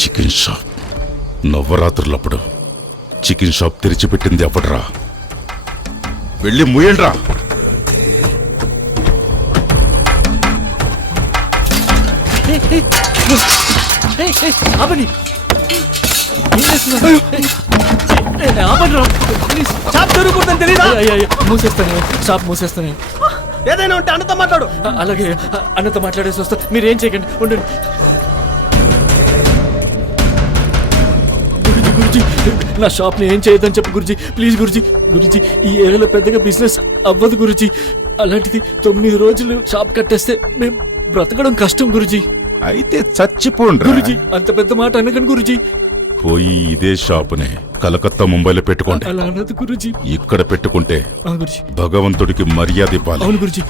Chicken shop. నవరాత్రులప్పుడు chicken shop తెరిచిపెట్టింది ఎవడరా? వెళ్ళి ముయ్యండ్రా. మూసేస్తాను. ఏదైనా ఉంటే అన్నతో మాట్లాడు. అలాగే అన్నతో మాట్లాడేసి వస్తా. మీరేం చేయకండి, ఉండండి. గురుజీ, నా షాప్ని ఏం చేయొద్దని చెప్పు గురుజీ, ప్లీజ్ గురుజీ. గురుజీ, ఈ ఏరియాలో పెద్దగా బిజినెస్ అవ్వదు గురుజీ. అలాంటిది 9 రోజులు షాప్ కట్టేస్తే మేము బ్రతకడం కష్టం గురుజీ. అయితే చచ్చిపోండి గురుజీ, అంత పెద్ద మాట అనకండి గురుజీ. పోయి ఇదే షాపునే కలకత్తా, ముంబైలో పెట్టుకోండి. అలా అనదు గురుజీ. ఇక్కడ పెట్టుకుంటే గురుజీ, భగవంతుడికి మర్యాద ఇవ్వాలి. అవును గురుజీ.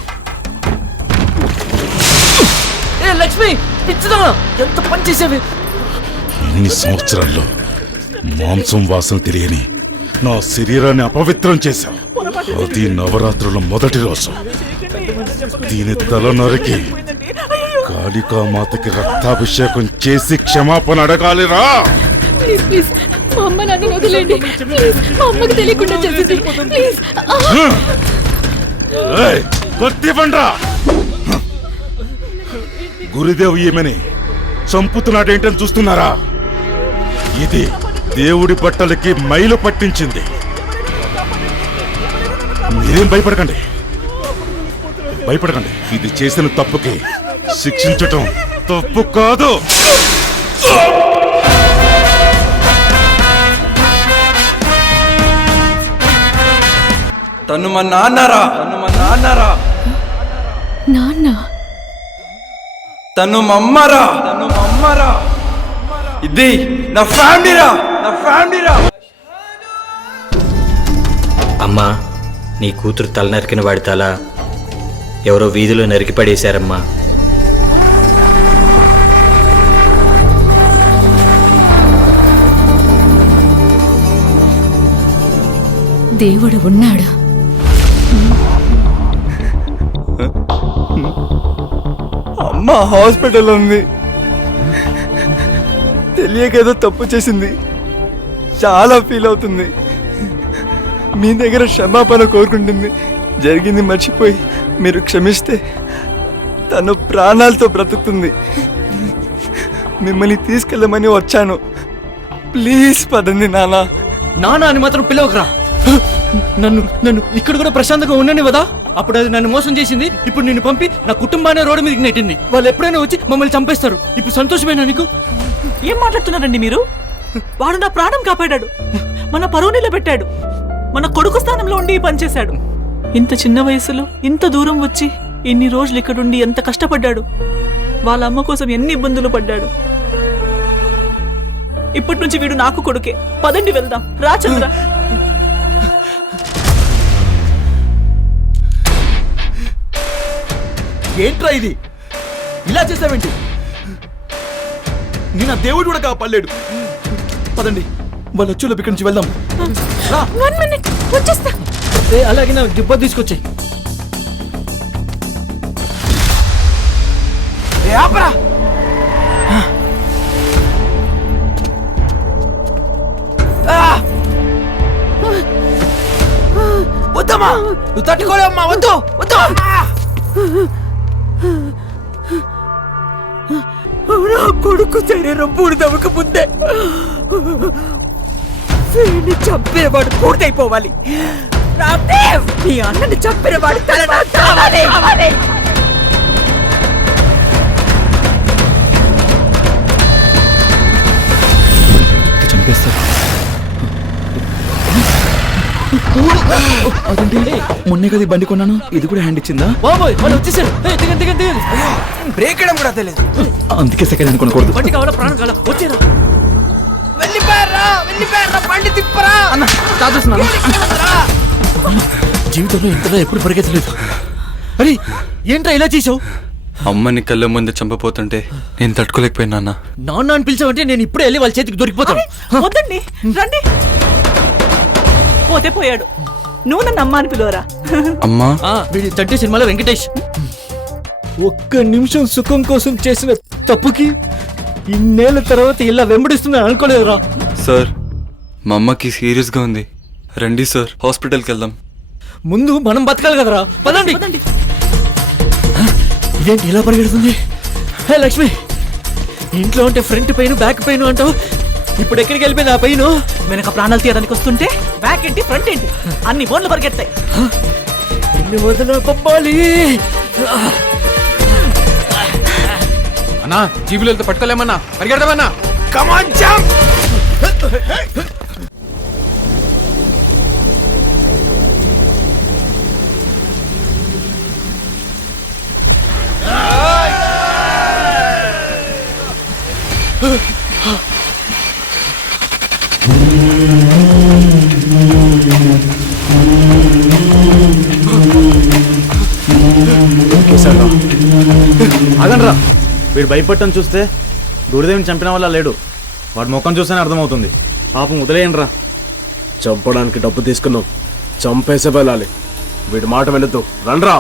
ఏ లక్ష్మి, పిచ్చిదా, ఎంత పని చేసేవి. ఇన్ని సంవత్సరాల్లో మాంసం వాసన తెలియని నా శరీరాన్ని అపవిత్రం చేశావు. అది నవరాత్రుల మొదటి రోజు. దీని తల నరికి కాళికామాతకి రక్తాభిషేకం చేసి క్షమాపణ అడగాలిరా. ప్లీజ్ ప్లీజ్, మా అమ్మ నన్ను వదిలేండి ప్లీజ్. మా అమ్మకి తెలియకుండా చేసింది ప్లీజ్. కొద్దివ్వండ్రా. గురుదేవ్ ఈమెని చంపుతున్నాడేంటని చూస్తున్నారా? ఇది దేవుడి బట్టలకి మైలు పట్టించింది. మీరేం భయపడకండి. ఇది చేసిన తప్పుకి శిక్షించటం తప్పు కాదు. తను మా నాన్నరా. నాన్న, తను మమ్మరా. ఇది నా ఫ్యామిలీరా. అమ్మా, నీ కూతురు తల నరికిన వాడి తల ఎవరో వీధిలో నరికి పడేశారమ్మా. దేవుడు ఉన్నాడా? అమ్మ హాస్పిటల్ ఉంది. తెలియకేదో తప్పు చేసింది. చాలా ఫీల్ అవుతుంది. మీ దగ్గర క్షమాపణ కోరుకుంటుంది. జరిగింది మర్చిపోయి మీరు క్షమిస్తే తను ప్రాణాలతో బ్రతుకుతుంది. మిమ్మల్ని తీసుకెళ్ళమని వచ్చాను. ప్లీజ్ పదండి నాన్న. నానా అని మాత్రం పిలవకరా. నన్ను ఇక్కడ కూడా ప్రశాంతంగా ఉండని వదా. అప్పుడు అది నన్ను మోసం చేసింది. ఇప్పుడు నిన్ను పంపి నా కుటుంబాన్ని రోడ్డు మీదకి నెట్టింది. వాళ్ళు ఎప్పుడైనా వచ్చి మమ్మల్ని చంపేస్తారు. ఇప్పుడు సంతోషమేనా నీకు? ఏం మాట్లాడుతున్నారండి మీరు? వాడు నా ప్రాణం కాపాడాడు, మన పరువు నిలబెట్టాడు, మన కొడుకు స్థానంలో ఉండి పనిచేశాడు. ఇంత చిన్న వయసులో ఇంత దూరం వచ్చి ఇన్ని రోజులు ఇక్కడుండి ఎంత కష్టపడ్డాడు. వాళ్ళ అమ్మ కోసం ఎన్ని ఇబ్బందులు పడ్డాడు. ఇప్పటి నుంచి వీడు నాకు కొడుకే. పదండి వెళ్దాం. రా చంద్ర. ఏంట్రా ఇది? ఇలా చేసావేంటి? నేను ఆ దేవుడు కూడా కాపాడలేడు. పదండి, వాళ్ళ వచ్చేలో ఇక్కడి నుంచి వెళ్దాం. 1 minute, వచ్చేస్తా. అలాగే నా డిబ్బా తీసుకొచ్చాయి. వద్దమ్మా, నువ్వు తట్టుకోలేమ్మా. వద్దు. నా కొడుకు శరీరం పూర్తవక ముందే వీడిని చంపినవాడు పూర్తయిపోవాలి. రామ్దేవ్, నీ అన్నని చంపినవాడు తల నాకు కావాలి. చంపేస్తారు. అదండి, మొన్నే కదా బండి కొన్నాను. ఇది కూడా హ్యాండ్ ఇచ్చిందా? బాబోయ్, వాళ్ళు వచ్చేసారు. దిగండి. బ్రేక్ వేయడం కూడా తెలియదు. అందుకే సెకండ్ హ్యాండ్ కొనకూడదు. బండి కావాలా, ప్రాణం కావాలా? వచ్చేరా. బండి తిప్పరా అన్న. జీవితంలో ఇంతలో ఎప్పుడు పరిగెత్తలేదు. అరే ఏంట్రా ఇలా చేసావు? అమ్మని కళ్ళ ముందు చంపపోతుంటే నేను తట్టుకోలేకపోయినా. నాన్న అని పిలిచావంటే నేను ఇప్పుడే వెళ్ళి వాళ్ళ చేతికి దొరికిపోతాను. వద్దండి, రండి. పోతే పోయాడు. నువ్వు నన్ను అమ్మ అని పిలువరా. అమ్మా, వీడి తండ్రి సినిమాలో వెంకటేష్. ఒక్క నిమిషం సుఖం కోసం చేసిన తప్పుకి ఇన్నేళ్ళ తర్వాత ఇలా వెంబడిస్తుందని అనుకోలేదురా. సార్ మా అమ్మకి సీరియస్గా ఉంది, రండి సార్ హాస్పిటల్కి వెళ్దాం. ముందు మనం బతకాలి కదరా, పదండి. ఇదేంటి ఇలా పరిగెడుతుంది? హే లక్ష్మి, ఇంట్లో ఉంటే ఫ్రంట్ పెయిన్ బ్యాక్ పెయిన్ అంటావు, ఇప్పుడు ఎక్కడికి వెళ్ళిపోయింది ఆ పెయిన్? వెనక ప్రాణాలు తీయడానికి వస్తుంటే బ్యాక్ ఏంటి ఫ్రంట్ ఏంటి అన్ని బోన్లు పరిగెత్తాయి. ఎన్ని వదిన పప్పాలి. అన్నా జీబులు వెళ్తే పట్టుకోలేమన్నా, పరిగెడదామన్నా. ఆగండ్రా, వీడు భయపడటం చూస్తే గురుదేవిని చంపిన వల్ల లేడు, వాడి ముఖం చూస్తేనే అర్థమవుతుంది. పాపం వదిలేయండిరా. చంపడానికి డబ్బు తీసుకున్నాం, చంపేసే వెళ్ళాలి. వీడి మాట వెళ్ళొద్దు, రండ్రా.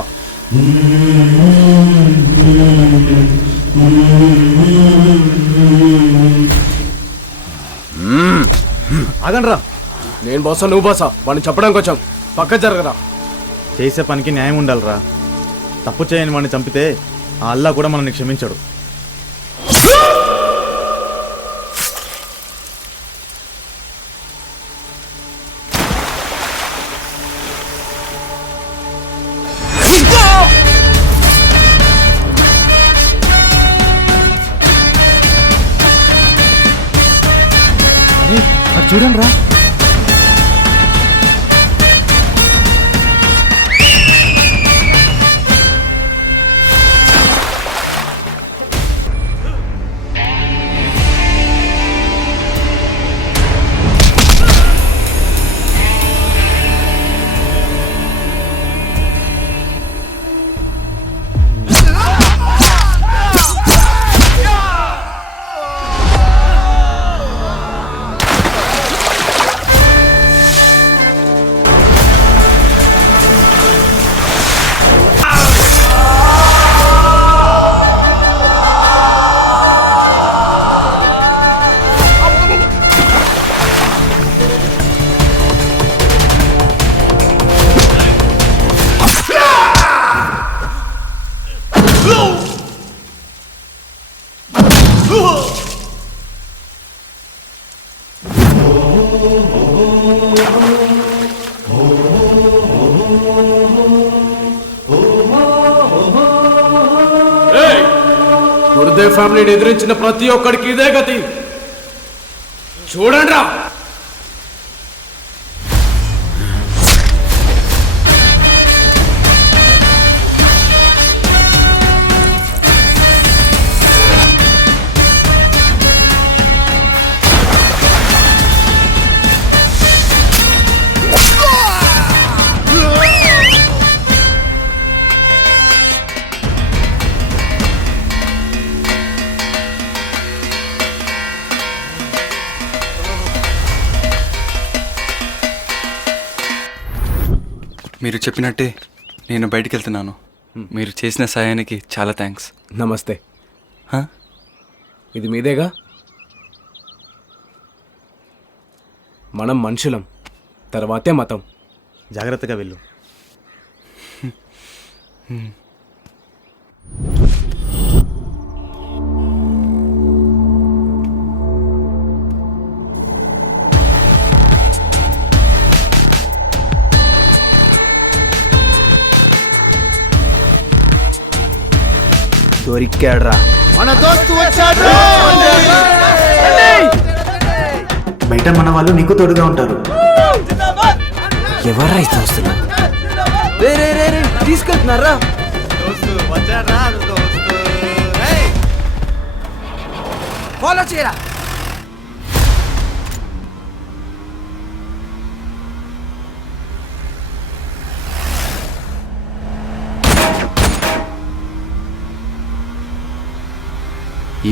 ఆగండ్రా, నేను బాసా నువ్వు బాసా, వాడిని చెప్పడానికి వచ్చాం. పక్క జరగరా. చేసే పనికి న్యాయం ఉండాలిరా. తప్పు చేయని వాడిని చంపితే ఆ అల్లా కూడా మనల్ని క్షమించాడు. చూడండి రా, గురుదేవ్ ఫ్యామిలీని ఎదిరించిన ప్రతి ఒక్కడికి ఇదే గతి. చూడండి రా. మీరు చెప్పినట్టే నేను బయటికి వెళ్తున్నాను. మీరు చేసిన సాయానికి చాలా థ్యాంక్స్. నమస్తే. హా? ఇది మీదేగా. మనం మనుషులం, తర్వాతే మతం. జాగ్రత్తగా వెళ్ళు. దొరికాడ్రా, మన దోస్తు వచ్చాడు. బయట మన వాళ్ళు నీకు తోడుగా ఉంటారు. ఎవర్రా ఈ దోస్తులు? తీసుకెళ్తున్నారా? ఫాలో చేయరా.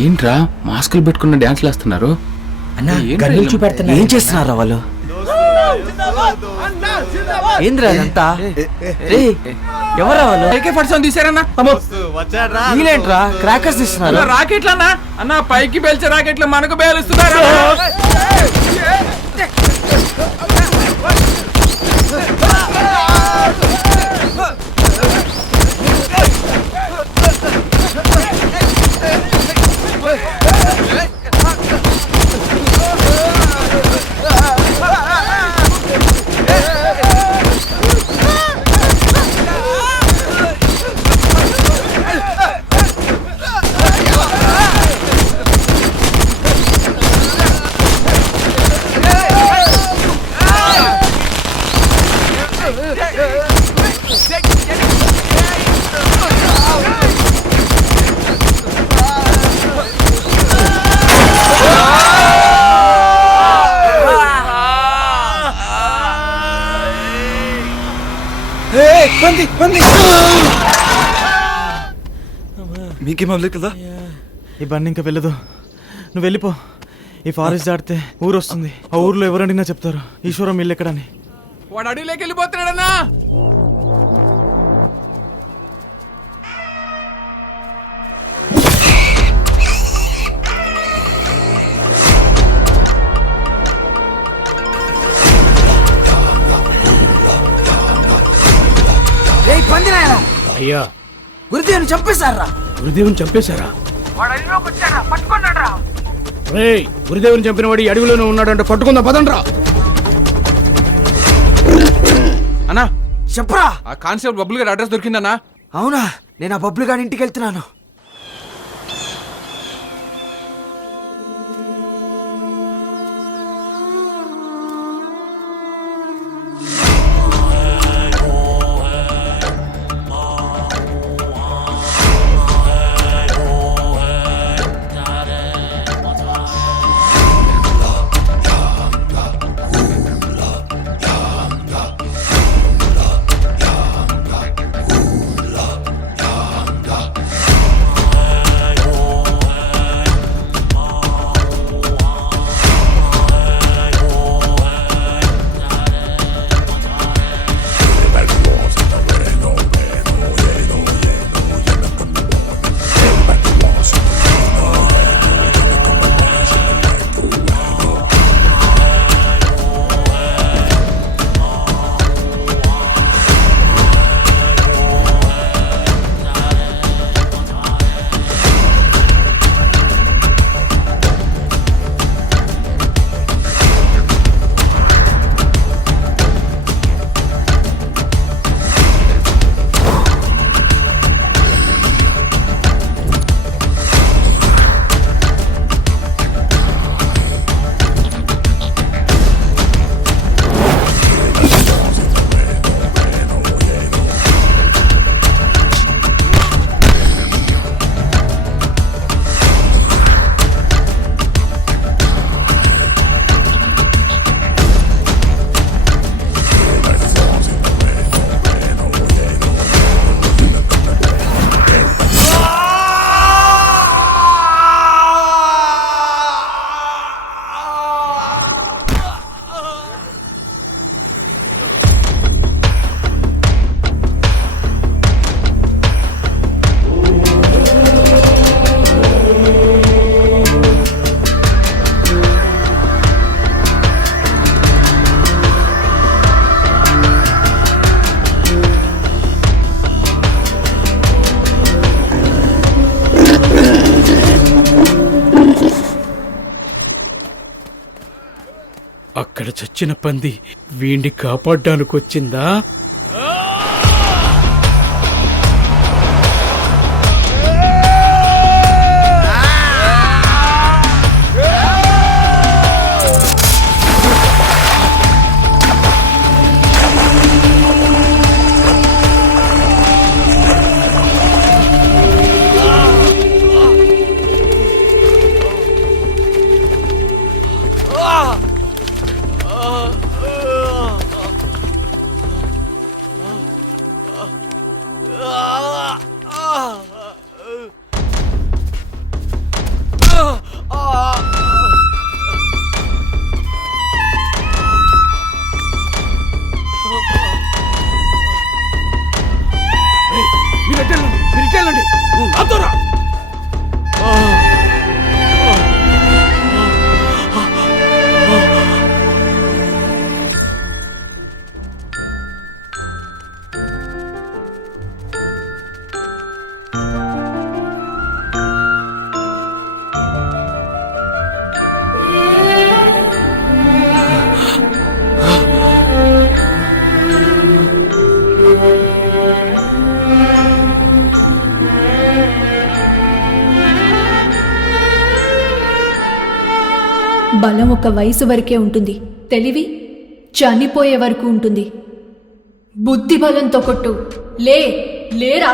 ఏంట్రా మాస్కులు పెట్టుకున్న డాన్స్లు వేస్తున్నారు? ఏం చేస్తున్నారా వాళ్ళు? ఏంద్రా అంతా? ఎవరా వాళ్ళు? AK-47 తీసారన్నా వీలేంట్రా క్రాకర్స్ ఇస్తున్నారు? రాకెట్లు అన్నా అన్న పైకి పేల్చే రాకెట్లు మనకు పేలుస్తున్నారు. మీకేం అవ్వలేదు కదా? ఈ బండి ఇంకా వెళ్ళదు, నువ్వు వెళ్ళిపో. ఈ ఫారెస్ట్ దాటితే ఊరు వస్తుంది. ఆ ఊర్లో ఎవరు అడిగినా చెప్తారు ఈశ్వరం ఇల్లు ఎక్కడని. వాడు అడవిలోకి వెళ్ళిపోతున్నాడన్నా. అయ్యా గురుదేవుని చంపేశారా? గురుదేవుని చంపేశారా? రేయ్, గురుదేవుని చంపిన వాడు ఈ అడవిలోనే ఉన్నాడంటే పట్టుకుందాం, పదండ్రా. అన్నా చెప్పరా? ఆ కానిస్టేబుల్ బబ్బుల్ గారి అడ్రస్ దొరికిందన్నా. అవునా, నేను ఆ బబ్లు గారి ఇంటికి వెళ్తున్నాను. అక్కడ చచ్చిన పంది వీణ్ణి కాపాడ్డానికి వచ్చిందా? బలం ఒక వయసు వరకే ఉంటుంది, తెలివి చనిపోయే వరకు ఉంటుంది. బుద్ధి బలంతో కొట్టు, లేరా.